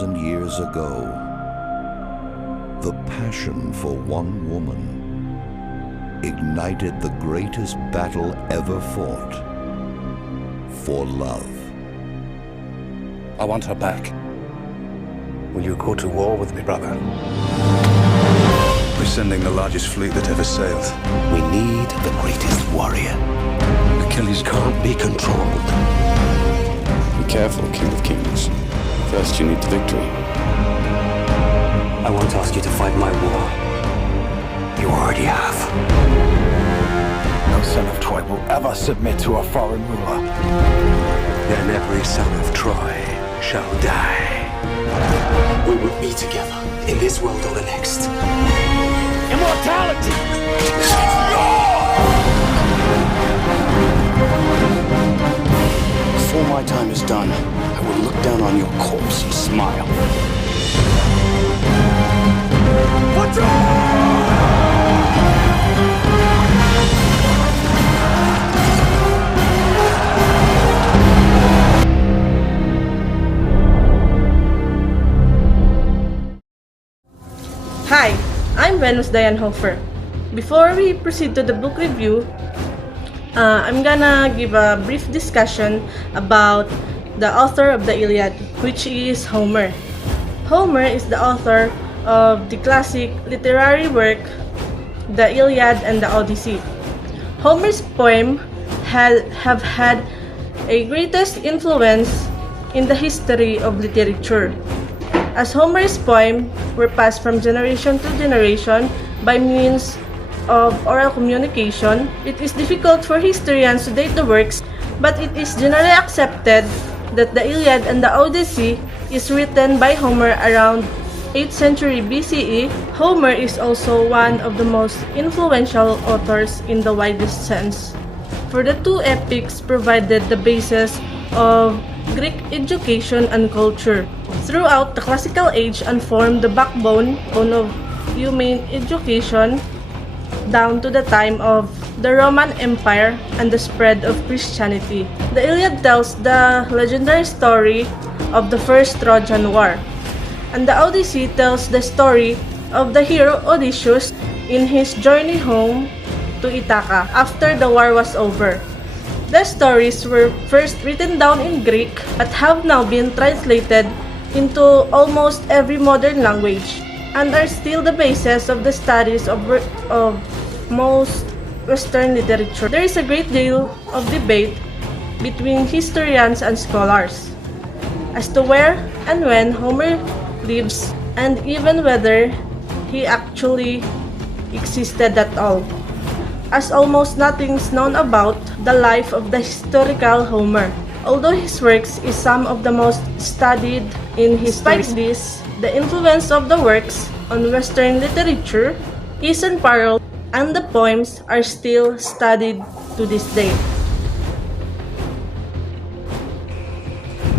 2,000 years ago, the passion for one woman ignited the greatest battle ever fought for love. I want her back. Will you go to war with me, brother? We're sending the largest fleet that ever sailed. We need the greatest warrior. Achilles can't be controlled. Be careful, King of Kings. First, you need the victory. I won't ask you to fight my war. You already have. No son of Troy will ever submit to a foreign ruler. Then every son of Troy shall die. We will be together in this world or the next. Immortality! Before my time is done, I will look down on your corpse and smile. Hi, I'm Venus Diane Hofer. Before we proceed to the book review, I'm gonna give a brief discussion about the author of the Iliad, which is Homer. Homer is the author of the classic literary work, the Iliad and the Odyssey. Homer's poem have had a greatest influence in the history of literature, as Homer's poems were passed from generation to generation by means of oral communication. It is difficult for historians to date the works, but it is generally accepted that the Iliad and the Odyssey is written by Homer around 8th century BCE. Homer is also one of the most influential authors in the widest sense, for the two epics provided the basis of Greek education and culture throughout the classical age and formed the backbone of human education down to the time of the Roman Empire and the spread of Christianity. The Iliad tells the legendary story of the First Trojan War, and the Odyssey tells the story of the hero Odysseus in his journey home to Ithaca after the war was over. The stories were first written down in Greek but have now been translated into almost every modern language and are still the basis of the studies of most Western literature. There is a great deal of debate between historians and scholars as to where and when Homer lives, and even whether he actually existed at all, as almost nothing is known about the life of the historical Homer, although his works is some of the most studied in history. Despite this, the influence of the works on Western literature is unparalleled, and the poems are still studied to this day.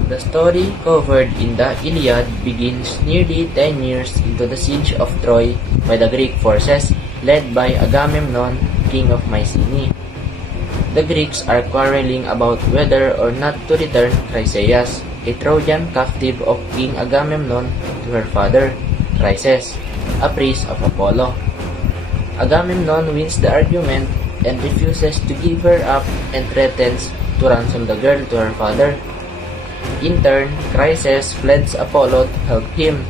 The story covered in the Iliad begins nearly 10 years into the siege of Troy by the Greek forces led by Agamemnon, king of Mycenae. The Greeks are quarreling about whether or not to return Chryseis, a Trojan captive of King Agamemnon, to her father, Chryses, a priest of Apollo. Agamemnon wins the argument and refuses to give her up and threatens to ransom the girl to her father. In turn, Chryses pleads Apollo to help him,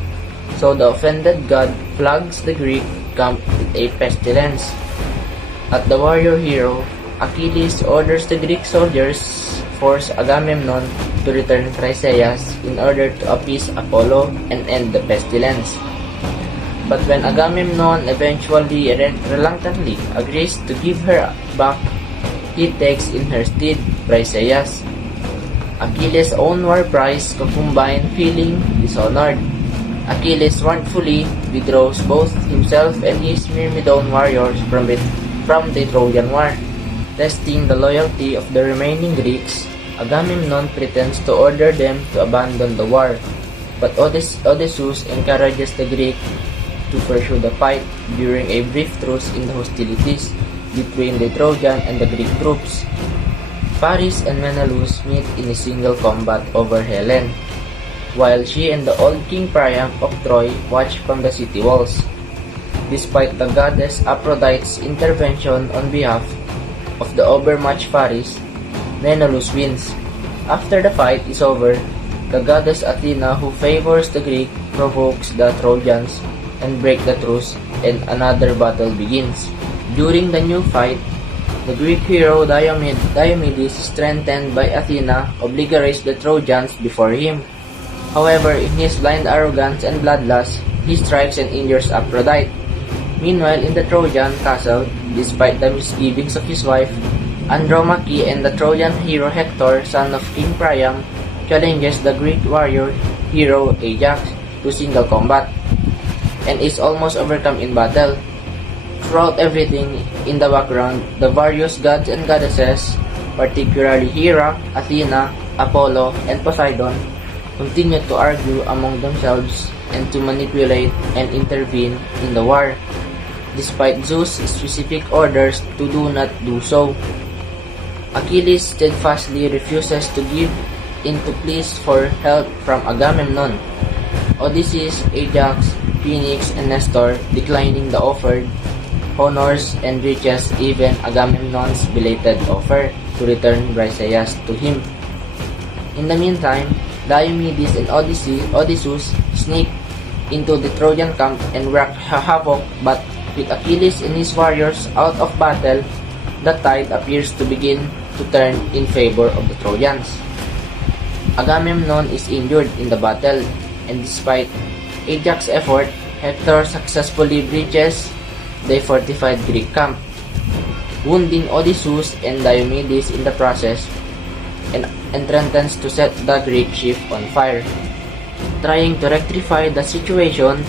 so the offended god floods the Greek camp with a pestilence. At the warrior hero, Achilles orders the Greek soldiers force Agamemnon to return Chryseis in order to appease Apollo and end the pestilence. But when Agamemnon eventually reluctantly agrees to give her back, he takes in her stead Chryseis. Achilles' own war prize combined feeling dishonored. Achilles wrongfully withdraws both himself and his Myrmidon warriors from the Trojan War. Testing the loyalty of the remaining Greeks, Agamemnon pretends to order them to abandon the war, but Odysseus encourages the Greeks to pursue the fight during a brief truce in the hostilities between the Trojan and the Greek troops. Paris and Menelaus meet in a single combat over Helen. while she and the old King Priam of Troy watched from the city walls. Despite the goddess Aphrodite's intervention on behalf of the overmatched Paris, Menelaus wins. After the fight is over, the goddess Athena, who favors the Greek, provokes the Trojans and breaks the truce, and another battle begins. During the new fight, the Greek hero Diomedes, strengthened by Athena, obliterates the Trojans before him. However, in his blind arrogance and bloodlust, he strikes and injures Aphrodite. Meanwhile, in the Trojan castle, despite the misgivings of his wife, Andromache and the Trojan hero Hector, son of King Priam, challenges the Greek warrior hero Ajax to single combat, and is almost overcome in battle. Throughout everything in the background, the various gods and goddesses, particularly Hera, Athena, Apollo, and Poseidon, continue to argue among themselves and to manipulate and intervene in the war, despite Zeus' specific orders to do not do so. Achilles steadfastly refuses to give in to pleas for help from Agamemnon. Odysseus, Ajax, Phoenix, and Nestor declining the offered honors and riches, even Agamemnon's belated offer to return Briseis to him. In the meantime, Diomedes and Odysseus sneak into the Trojan camp and wreak havoc, but with Achilles and his warriors out of battle, the tide appears to begin to turn in favor of the Trojans. Agamemnon is injured in the battle, and despite Ajax's effort, Hector successfully breaches the fortified Greek camp, wounding Odysseus and Diomedes in the process, and threatens to set the Greek ship on fire. Trying to rectify the situation,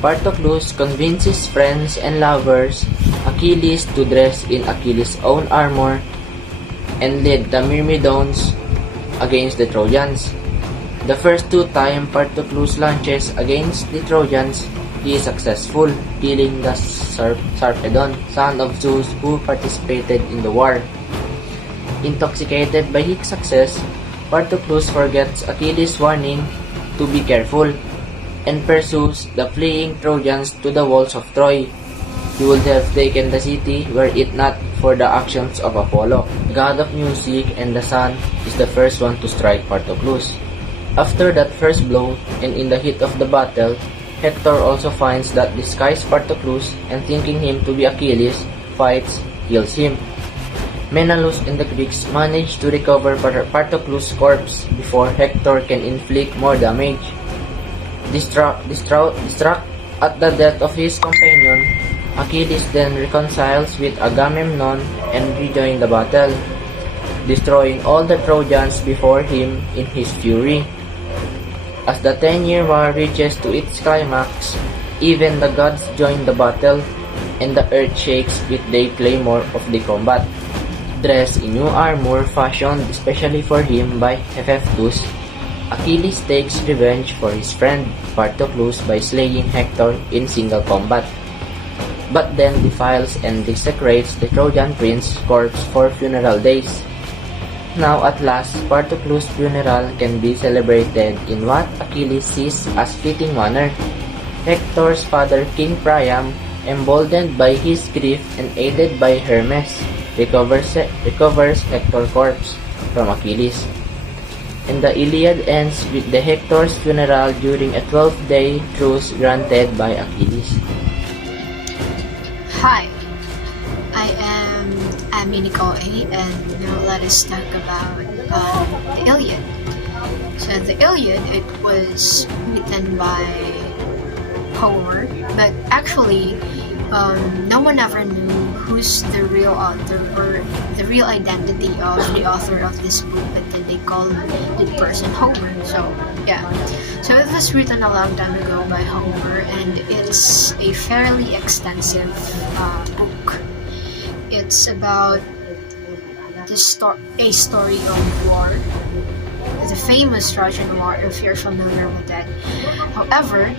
Patroclus convinces friends and lovers Achilles to dress in Achilles' own armor and lead the Myrmidons against the Trojans. The first two times Patroclus launches against the Trojans, he is successful, killing the Sarpedon, son of Zeus, who participated in the war. Intoxicated by his success, Patroclus forgets Achilles' warning to be careful and pursues the fleeing Trojans to the walls of Troy. He would have taken the city were it not for the actions of Apollo, god of music, and the sun is the first one to strike Patroclus. After that first blow, and in the heat of the battle, Hector also finds that disguised Patroclus, and thinking him to be Achilles, fights, kills him. Menelaus and the Greeks manage to recover Patroclus' corpse before Hector can inflict more damage. Distraught at the death of his companion, Achilles then reconciles with Agamemnon and rejoins the battle, destroying all the Trojans before him in his fury. As the 10-year war reaches to its climax, even the gods join the battle, and the earth shakes with the clamour of the combat. Dressed in new armor fashioned especially for him by Hephaestus, Achilles takes revenge for his friend Patroclus by slaying Hector in single combat, but then defiles and desecrates the Trojan prince's corpse for funeral days. Now at last, Patroclus' funeral can be celebrated in what Achilles sees as fitting manner. Hector's father King Priam, emboldened by his grief and aided by Hermes, recovers Hector's corpse from Achilles. And the Iliad ends with the Hector's funeral during a 12-day truce granted by Achilles. Hi, I am Amy Nicole A, and now let us talk about the Iliad. So the Iliad, it was written by Homer, but actually no one ever knew who's the real author or the real identity of the author of this book, but then they call the person Homer. So yeah, so it was written a long time ago by Homer, and it's a fairly extensive book. It's about a story of war, the famous Trojan War, if you're familiar with that. However,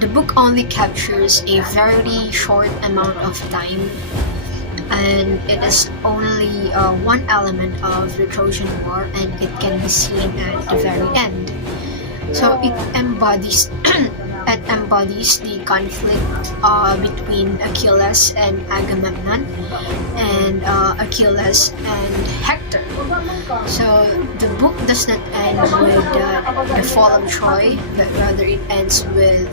the book only captures a very short amount of time and it is only one element of the Trojan War, and it can be seen at the very end. So it embodies it embodies the conflict between Achilles and Agamemnon, and Achilles and Hector. So the book does not end with the fall of Troy, but rather it ends with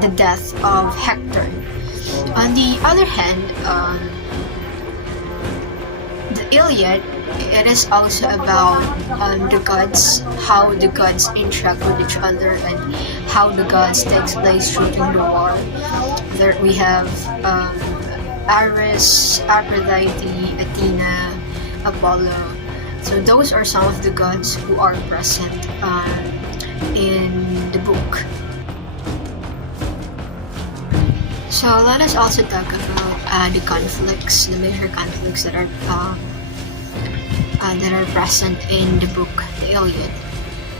the death of Hector. On the other hand, the Iliad, it is also about the gods, how the gods interact with each other, and how the gods takes place during the war. There we have Ares, Aphrodite, Athena, Apollo. So those are some of the gods who are present in the book. So let us also talk about the conflicts, the major conflicts that are present in the book, the Iliad.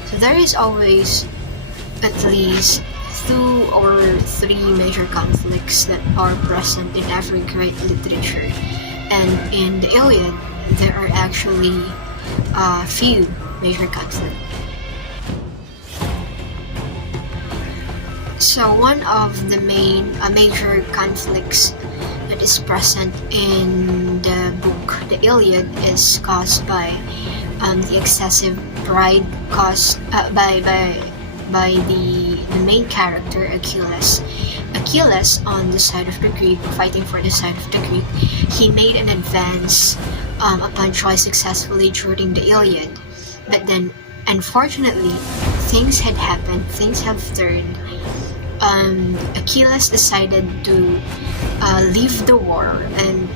So there is always at least 2 or 3 major conflicts that are present in every great literature, and in the Iliad there are actually few major conflicts. So one of the major conflicts that is present in the book, the Iliad, is caused by the excessive pride caused by the main character, Achilles. Achilles, on the side of the Greek, fighting for the side of the Greek, he made an advance upon Troy successfully during the Iliad. But then, unfortunately, things had happened, things have turned. Achilles decided to leave the war, and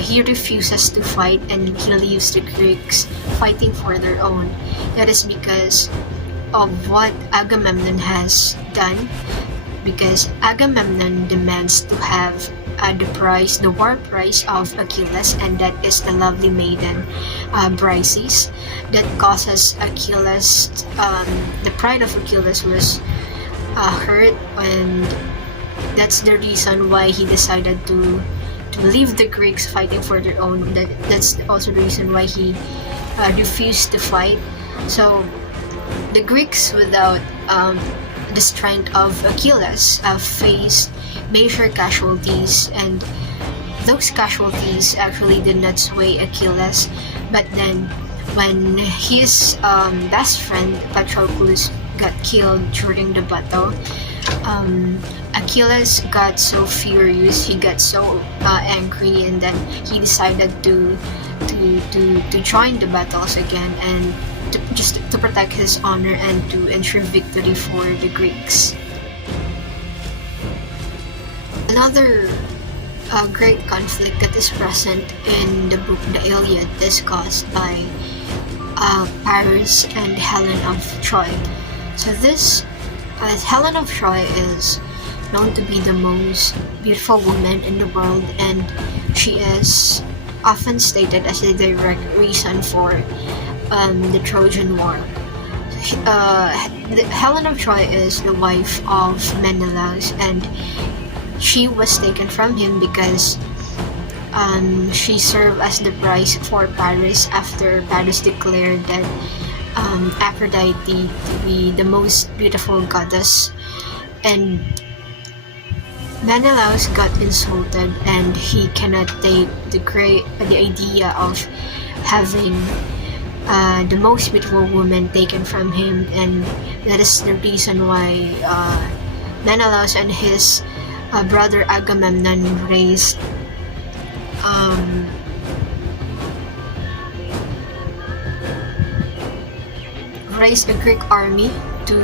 he refuses to fight, and he leaves the Greeks fighting for their own. That is because of what Agamemnon has done, because Agamemnon demands to have the war prize of Achilles, and that is the lovely maiden Briseis. That causes Achilles, the pride of Achilles was hurt, and that's the reason why he decided to leave the Greeks fighting for their own. That's also the reason why he refused to fight. So the Greeks, without the strength of Achilles, faced major casualties, and those casualties actually did not sway Achilles. But then when his best friend Patroclus got killed during the battle, Achilles got so furious, he got so angry, and then he decided to join the battles again, and to protect his honor and to ensure victory for the Greeks. Another great conflict that is present in the book The Iliad is caused by Paris and Helen of Troy. So this Helen of Troy is known to be the most beautiful woman in the world, and she is often stated as a direct reason for the Trojan War. Helen of Troy is the wife of Menelaus, and she was taken from him because she served as the prize for Paris after Paris declared that Aphrodite to be the most beautiful goddess, and Menelaus got insulted, and he cannot take the idea of having the most beautiful woman taken from him, and that is the reason why Menelaus and his brother Agamemnon raised a Greek army to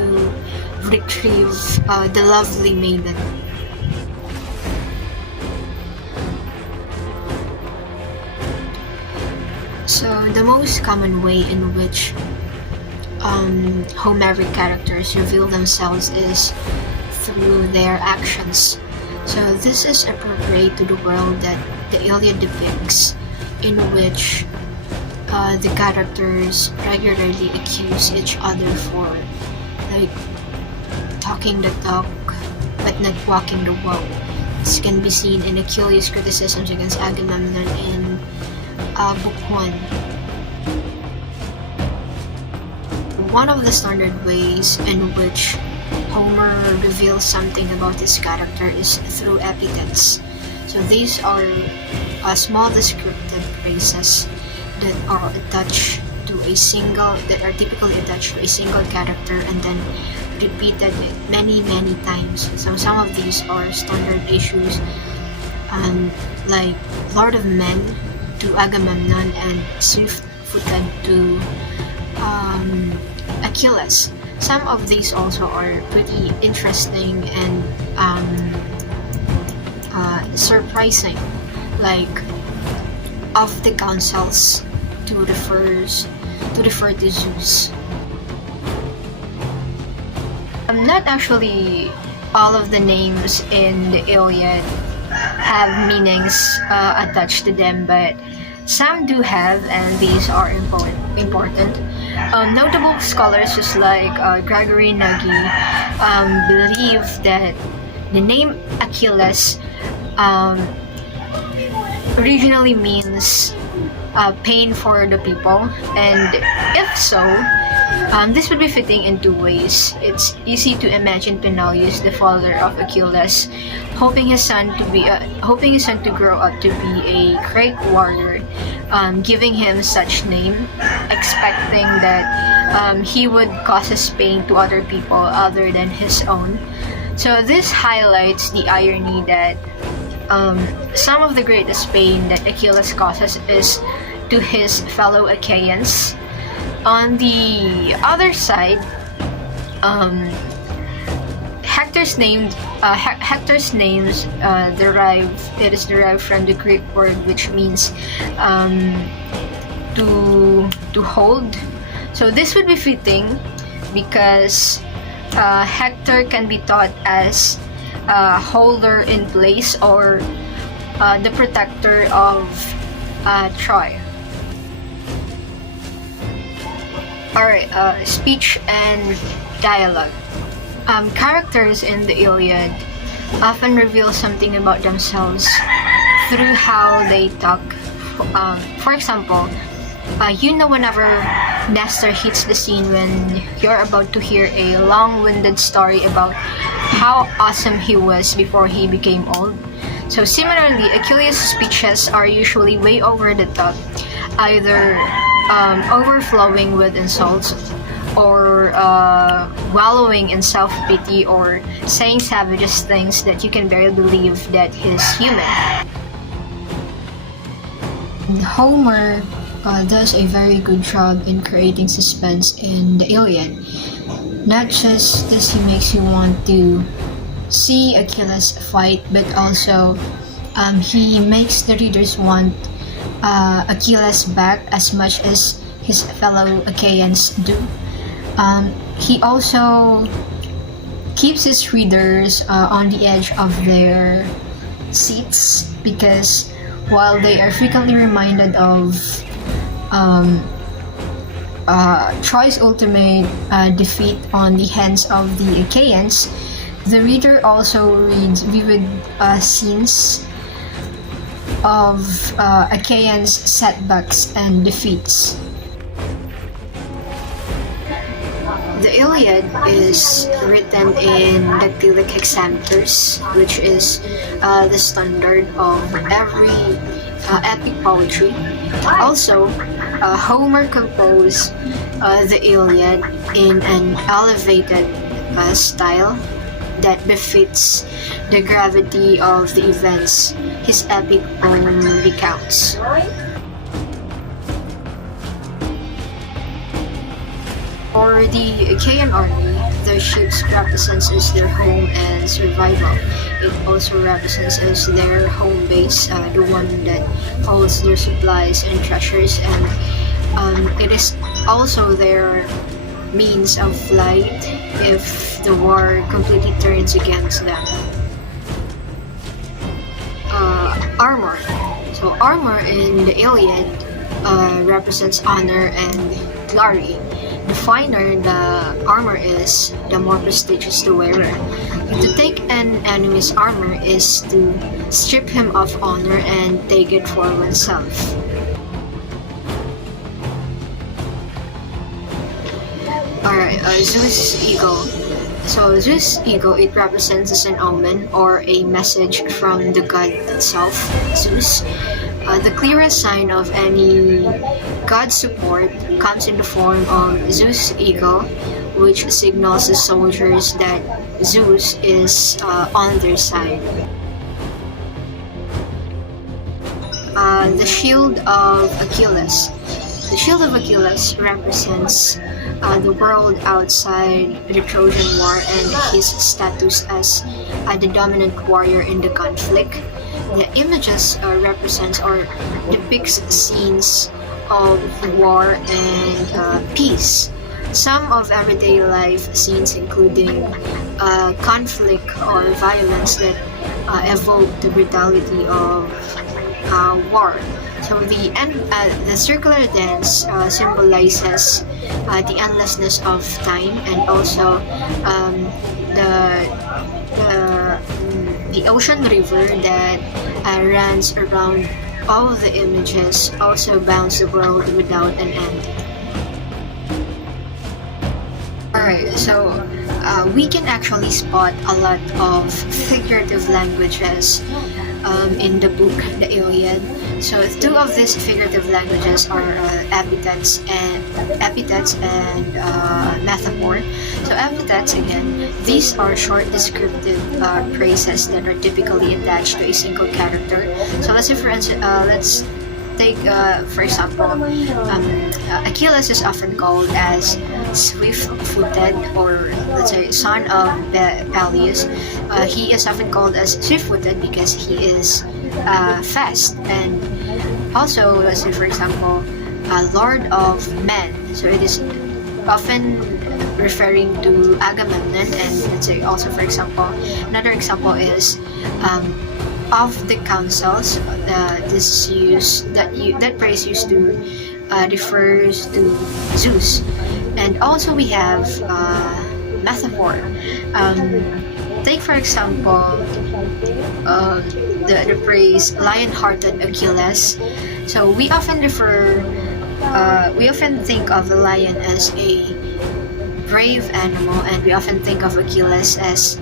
retrieve the lovely maiden. So the most common way in which Homeric characters reveal themselves is through their actions. So this is appropriate to the world that the Iliad depicts, in which the characters regularly accuse each other for talking the talk but not walking the walk. highlights can be seen in Achilles' criticisms against Agamemnon in Book 1. One of the standard ways in which Homer reveals something about his character is through epithets. So these are small descriptive phrases that are typically attached to a single character and then repeated many times. So some of these are standard issues, like Lord of Men to Agamemnon and Swift-footed to Achilles. Some of these also are pretty interesting and surprising, like of the councils to refer to Zeus. Not actually all of the names in the Iliad have meanings attached to them, but some do have, and these are important. Notable scholars just like Gregory Nagy believe that the name Achilles originally means pain for the people, and if so, this would be fitting in two ways. It's easy to imagine Peneleus, the father of Achilles, hoping his son to grow up to be a great warrior, giving him such name, expecting that he would cause his pain to other people other than his own. So this highlights the irony that some of the greatest pain that Achilles causes is to his fellow Achaeans. On the other side, Hector's names derived from the Greek word which means to hold. So this would be fitting because Hector can be thought as a holder in place or the protector of Troy. Alright, speech and dialogue. Characters in the Iliad often reveal something about themselves through how they talk. For example, whenever Nestor hits the scene when you're about to hear a long-winded story about how awesome he was before he became old. So similarly, Achilles' speeches are usually way over the top, either overflowing with insults or wallowing in self-pity or saying savage things that you can barely believe that he's human. Homer does a very good job in creating suspense in the Iliad. Not just does he makes you want to see Achilles fight, but also he makes the readers want Achilles back as much as his fellow Achaeans do. He also keeps his readers on the edge of their seats because while they are frequently reminded of Troy's ultimate defeat on the hands of the Achaeans, the reader also reads vivid scenes of Achaeans' setbacks and defeats. The Iliad is written in dactylic hexameters, which is the standard of every epic poetry. Also, Homer composed the Iliad in an elevated style that befits the gravity of the events his epic poem recounts. For the Achaean army, the ships represents as their home and survival. It also represents as their home base, the one that holds their supplies and treasures, and it is also their means of flight if the war completely turns against them. Armor. So armor in the Iliad represents honor and glory. The finer the armor is, the more prestigious the wearer. To take an enemy's armor is to strip him of honor and take it for oneself. Alright, Zeus' eagle. So Zeus' eagle, it represents as an omen or a message from the god itself, Zeus. The clearest sign of any god's support comes in the form of Zeus' eagle, which signals the soldiers that Zeus is on their side. The shield of Achilles. The shield of Achilles represents the world outside the Trojan War and his status as the dominant warrior in the conflict. The images represents or depicts scenes of war and peace. Some of everyday life scenes including conflict or violence that evoke the brutality of war. So the circular dance symbolizes the endlessness of time, and also the ocean river that runs around all of the images also bounds the world without an end. Alright, so we can actually spot a lot of figurative languages in the book, the Iliad. So two of these figurative languages are epithets and metaphor. So epithets, again, these are short descriptive phrases that are typically attached to a single character. So let's say let's take for example, Achilles is often called as swift-footed, or let's say son of Peleus. He is often called as swift-footed because he is fast, and also let's say for example, Lord of Men. So it is often referring to Agamemnon, and let's say also for example, another example is of the councils. This is used that phrase used to refers to Zeus, and also we have metaphor. Take for example the phrase lion-hearted Achilles. So we often think of the lion as a brave animal, and we often think of Achilles as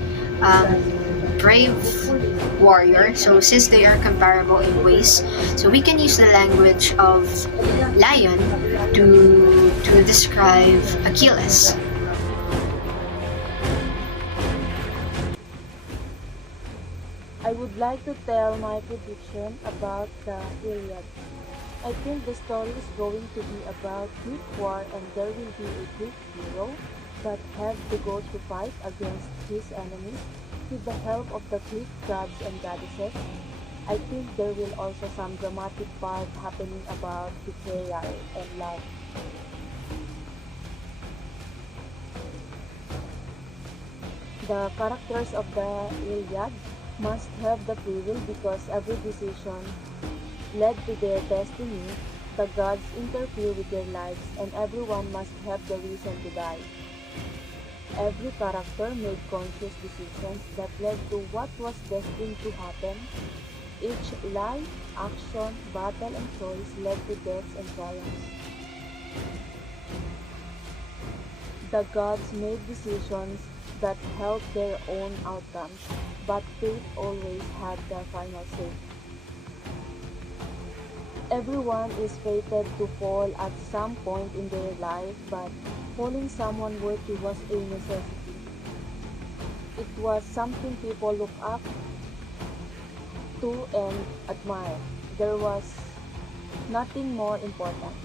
brave warrior. So since they are comparable in ways, so we can use the language of lion to describe Achilles. I would like to tell my prediction about the Iliad. I think the story is going to be about Greek war, and there will be a Greek hero that have to go to fight against his enemies with the help of the Greek gods and goddesses. I think there will also some dramatic part happening about betrayal and love. The characters of the Iliad must have the free will because every decision led to their destiny. The gods interfere with their lives, and everyone must have the reason to die. Every character made conscious decisions that led to what was destined to happen. Each life, action, battle, and choice led to deaths and triumphs. The gods made decisions that helped their own outcomes, but fate always had the final say. Everyone is fated to fall at some point in their life, but falling someone worthy was a necessity. It was something people look up to and admire. There was nothing more important.